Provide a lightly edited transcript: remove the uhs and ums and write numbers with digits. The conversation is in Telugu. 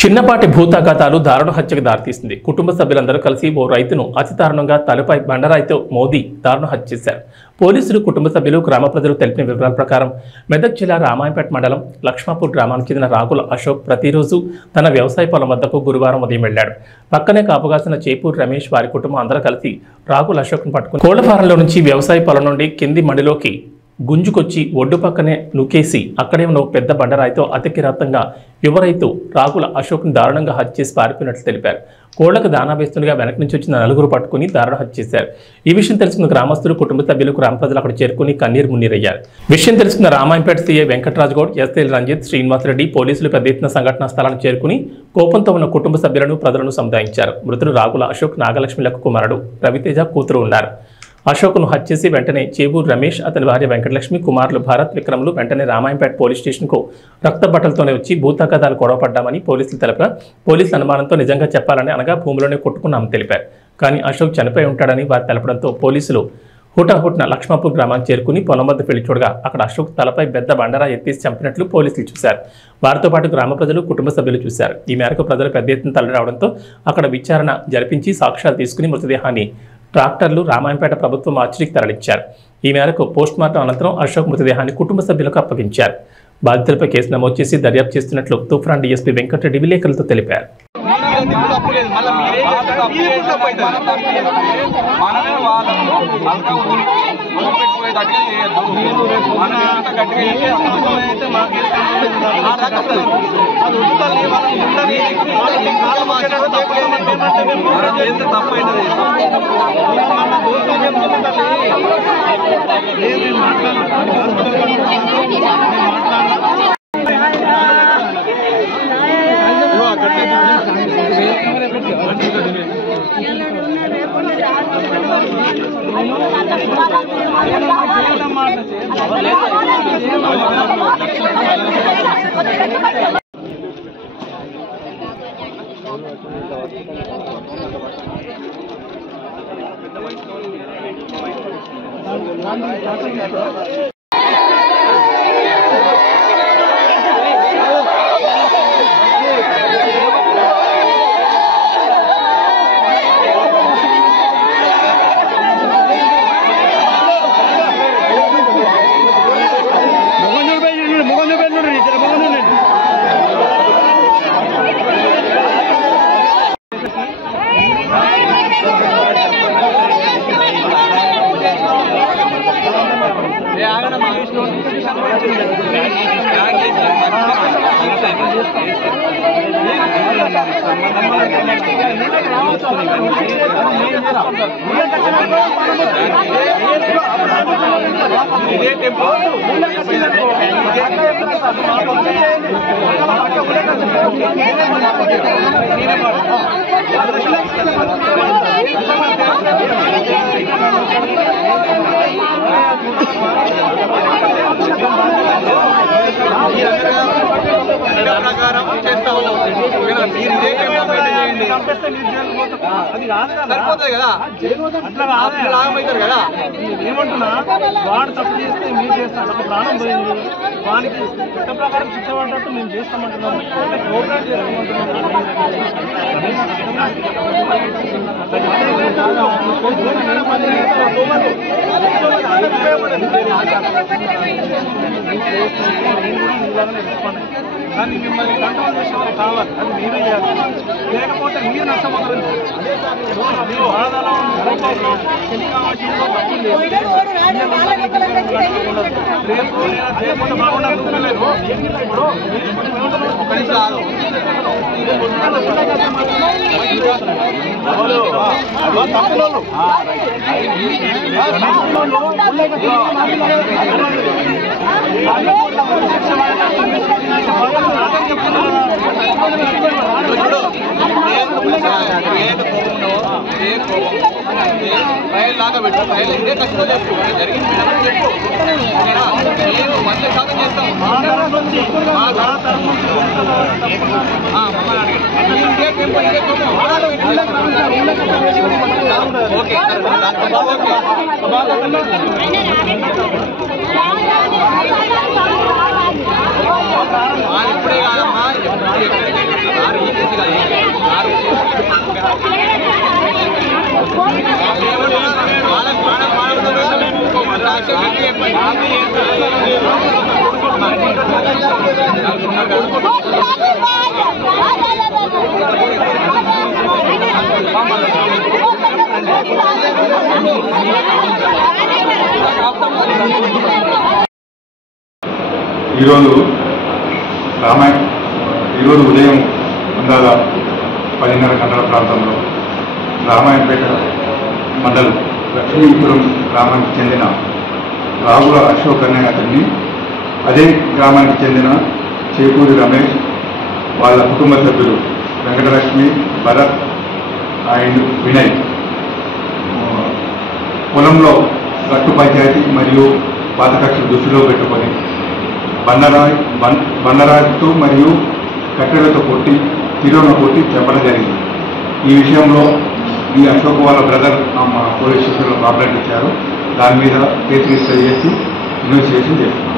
చిన్నపాటి భూతఘాతాలు దారుణ హత్యకు దారితీసింది. కుటుంబ సభ్యులందరూ కలిసి ఓ రైతును అతి దారుణంగా తలపై బండరాయితో మోదీ దారుణ హత్య చేశారు. పోలీసులు, కుటుంబ సభ్యులు, గ్రామ ప్రజలు తెలిపిన వివరాల ప్రకారం మెదక్ జిల్లా రామాయంపేట మండలం లక్ష్మాపూర్ గ్రామానికి చెందిన రాగుల అశోక్ ప్రతిరోజు తన వ్యవసాయ పొలం వద్దకు గురువారం ఉదయం వెళ్లాడు. పక్కనే కాపుగాసిన చేపూర్ రమేష్ వారి కుటుంబం అందరూ కలిసి రాగుల అశోక్ను పట్టుకుని కోళ్ల ఫారంలో నుంచి వ్యవసాయ పొలం నుండి కింది మడిలోకి గుంజుకొచ్చి ఒడ్డు పక్కనే నుకేసి అక్కడే ఉన్న పెద్ద బండరాయితో అతి కిరాతంగా యువ రైతు రాగుల అశోక్ను దారుణంగా హత్య చేసి పారిపోయినట్లు తెలిపారు. కోళ్లకు దానా వేస్తుండగా వెనక నుంచి వచ్చిన నలుగురు పట్టుకుని దారుణ హత్య చేశారు. ఈ విషయం తెలుసుకున్న గ్రామస్తులు, కుటుంబ సభ్యులు, గ్రామ ప్రజలు అక్కడ చేరుకుని కన్నీరు మున్నీరయ్యారు. విషయం తెలుసుకున్న రామాయంపేట సీఐ వెంకటరాజ్ గౌడ్, ఎస్ఎల్ రంజిత్, శ్రీనివాసరెడ్డి పోలీసులు పెద్ద ఎత్తున సంఘటనా స్థలానికి చేరుకుని కోపంతో ఉన్న కుటుంబ సభ్యులను, ప్రజలను సముదాయించారు. మృతుడు రాగుల అశోక్ నాగలక్ష్మిలకు కుమారుడు, రవితేజ కూతురు ఉన్నారు. అశోక్ను హత్య చేసి వెంటనే చేబూర్ రమేష్, అతని భార్య వెంకటలక్ష్మి, కుమారులు భారత్, విక్రమ్లు వెంటనే రామాయంపేట పోలీస్ స్టేషన్కు రక్త బట్టలతోనే వచ్చి భూతగాదాలు గొడవపడ్డామని పోలీసులు తెలిపారు. పోలీసుల అనుమానంతో నిజంగా చెప్పాలని అనగా భూమిలోనే కొట్టుకున్నామని తెలిపారు. కానీ అశోక్ చనిపోయి ఉంటాడని వారు తెలపడంతో పోలీసులు హుటాహుట్న లక్ష్మాపూర్ గ్రామానికి చేరుకుని పొలం వద్ద పెళ్లి చూడగా అక్కడ అశోక్ తలపై పెద్ద బండరా ఎత్తేసి చంపినట్లు పోలీసులు చూశారు. వారితో పాటు గ్రామ ప్రజలు, కుటుంబ సభ్యులు చూశారు. ఈ మేరకు ప్రజలు పెద్ద ఎత్తున తరలి రావడంతో అక్కడ విచారణ జరిపించి సాక్ష్యాలు తీసుకుని మృతదేహాన్ని ట్రాక్టర్లు రామాయంపేట ప్రభుత్వ మార్చికి తరలించారు. ఈ మేరకు పోస్టుమార్టం అనంతరం అశోక్ మృతదేహాన్ని కుటుంబ సభ్యులకు అప్పగించారు. బాధితులపై కేసు నమోదు చేసి దర్యాప్తు చేస్తున్నట్లు తూఫాన్ డీఎస్పీ వెంకటరెడ్డి విలేకరులతో తెలిపారు. సరిపోతుంది కదా, అట్లా అవుతారు కదా. ఏమంటున్నా, వాడు తప్పు చేస్తే మీరు చేస్తాడు, ఒక ప్రాణం పోయింది, వానికి చట్ట ప్రకారం శిక్ష పడ్డట్టు మేము చేస్తామంటున్నాం, ప్రోగ్రామ్ కానీ మిమ్మల్ని కంట్రోల్ చేసే వాళ్ళు కావాలి, అది మీరే చేయాలి. లేకపోతే మీరు నష్టపోతారు. మీరు బాధలో రేపు లేకపోతే బాగుండదు. ఫైల్ లాగా పెట్టు, ఫైల్ ఇదే ఖచ్చితంగా చెప్పు, జరిగింది చెప్పు. మేము 100% చేస్తాం. ఓకే ఇప్పుడే కాదమ్మా, ఈరోజు ఉదయం అందాల 10:30 గంటల ప్రాంతంలో రామాయణపేట మండలం లక్ష్మీపురం గ్రామానికి చెందిన రాగుల అశోక్ అనే అతన్ని అదే గ్రామానికి చెందిన చేకూరి రమేష్ వాళ్ళ కుటుంబ సభ్యులు వెంకటలక్ష్మి, భరత్ అండ్ వినయ్ పొలంలో గట్టు పంచాయతీ మరియు పాత ఖర్చులు దృష్టిలో పెట్టుకొని బండరాజుతో మరియు కట్టెలతో కొట్టి తీరును కొట్టి చెప్పడం జరిగింది. ఈ విషయంలో ఈ అశోక్ వాళ్ళ బ్రదర్ మా పోలీస్ స్టేషన్లో కంప్లైంట్ ఇచ్చారు. దాని మీద కేసు రిజిస్టర్ చేసి ఇన్వెస్టిగేషన్ చేస్తాం.